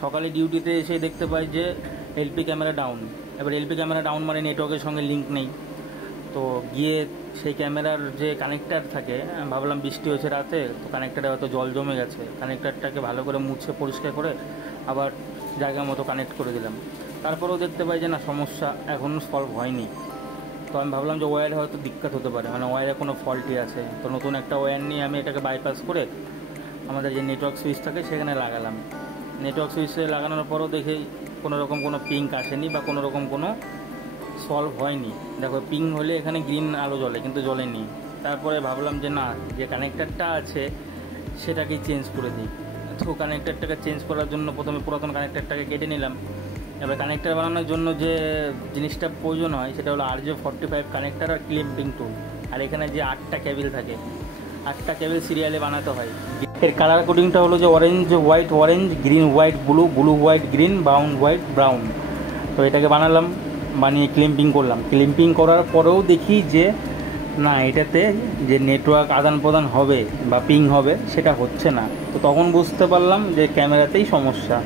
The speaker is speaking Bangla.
সকালে ডিউটিতে এসে দেখতে পাই যে এলপি ক্যামেরা ডাউন। এবার এলপি ক্যামেরা ডাউন মানে নেটওয়ার্কের সঙ্গে লিঙ্ক নেই। তো গিয়ে সেই ক্যামেরার যে কানেক্টার থাকে, ভাবলাম বৃষ্টি হয়েছে রাতে, তো কানেক্টারে হয়তো জল জমে গেছে, কানেক্টারটাকে ভালো করে মুছে পরিষ্কার করে আবার জায়গা মতো কানেক্ট করে দিলাম। তারপরেও দেখতে পাই যে না, সমস্যা এখনও সলভ হয়নি। তো আমি ভাবলাম যে ওয়্যারে হয়তো দিক্কত হতে পারে, মানে ওয়্যারে কোনো ফল্টই আছে। তো নতুন একটা ওয়্যার নিয়ে আমি এটাকে বাইপাস করে আমাদের যে নেটওয়ার্ক সুইচ থাকে সেখানে লাগালাম। নেটওয়ার্ক সুইচে লাগানোর পরও দেখি কোনো রকম কোনো পিঙ্ক আসেনি বা কোনো রকম কোনো সলভ হয়নি। দেখো পিঙ্ক হলে এখানে গ্রিন আলো জ্বলে, কিন্তু জ্বলেনি। তারপরে ভাবলাম যে না, যে কানেক্টারটা আছে সেটাকেই চেঞ্জ করে দিই। তো কানেক্টারটাকে চেঞ্জ করার জন্য প্রথমে পুরাতন কানেক্টারটাকে কেটে নিলাম। এবার কানেক্টার বানানোর জন্য যে জিনিসটা প্রয়োজন হয় সেটা হলো RJ45 কানেক্টার আর ক্লিম্পিং টুল। আর এখানে যে 8টা কেবিল থাকে, 8টা কেবিল সিরিয়ালে বানাতে হয়। এর কালার কোডিংটা হলো যে orange white orange, green white blue, blue white green, brown white brown. তো এটাকে বানালাম, বানিয়ে ক্লিম্পিং করলাম। ক্লিম্পিং করার পরেও দেখি যে না, এটাতে যে নেটওয়ার্ক আদান প্রদান হবে বা পিং হবে সেটা হচ্ছে না। তো তখন বুঝতে পারলাম যে ক্যামেরাতেই সমস্যা।